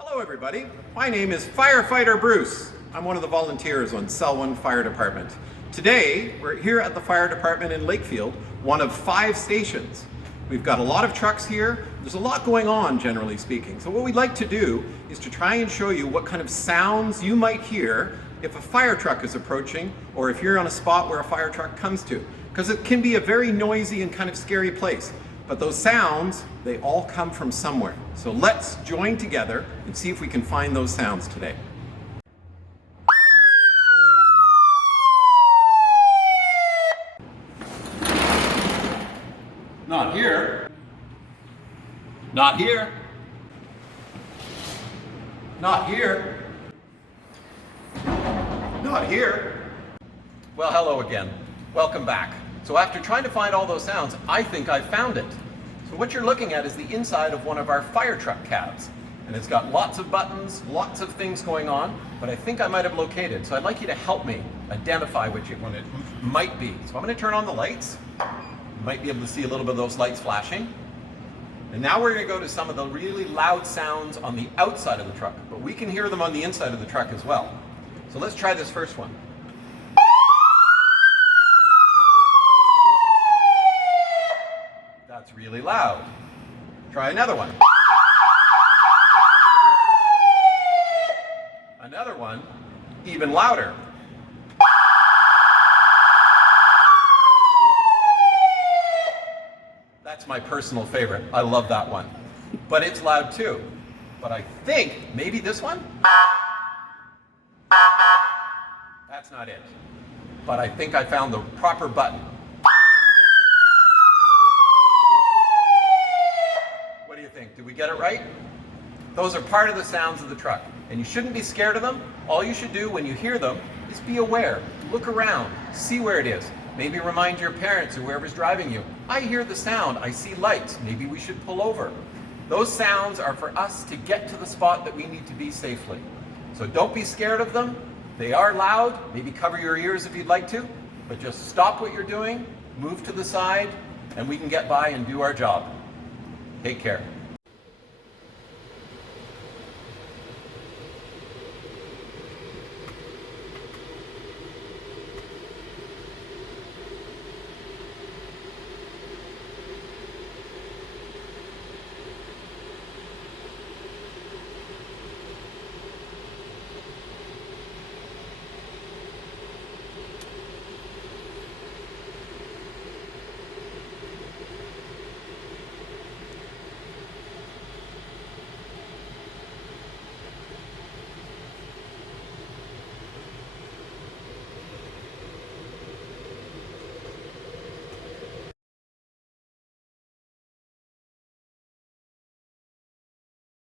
Hello everybody, my name is Firefighter Bruce. I'm one of the volunteers on Selwyn Fire Department. Today, we're here at the fire department in Lakefield, one of 5 stations. We've got a lot of trucks here. There's a lot going on, generally speaking. So what we'd like to do is to try and show you what kind of sounds you might hear if a fire truck is approaching, or if you're on a spot where a fire truck comes to. Because it can be a very noisy and kind of scary place. But those sounds, they all come from somewhere. So let's join together and see if we can find those sounds today. Not here. Not here. Not here. Not here. Well, hello again. Welcome back. So after trying to find all those sounds, I think I found it. So what you're looking at is the inside of one of our fire truck cabs. And it's got lots of buttons, lots of things going on, but I think I might have located. So I'd like you to help me identify which one it might be. So I'm going to turn on the lights. You might be able to see a little bit of those lights flashing. And now we're going to go to some of the really loud sounds on the outside of the truck, but we can hear them on the inside of the truck as well. So let's try this first one. That's really loud. Try another one. Another one, even louder. That's my personal favorite. I love that one. But it's loud too. But I think maybe this one? That's not it. But I think I found the proper button. What do you think? Did we get it right? Those are part of the sounds of the truck. And you shouldn't be scared of them. All you should do when you hear them is be aware. Look around. See where it is. Maybe remind your parents or whoever's driving you. I hear the sound. I see lights. Maybe we should pull over. Those sounds are for us to get to the spot that we need to be safely. So don't be scared of them. They are loud. Maybe cover your ears if you'd like to. But just stop what you're doing, move to the side, and we can get by and do our job. Take care.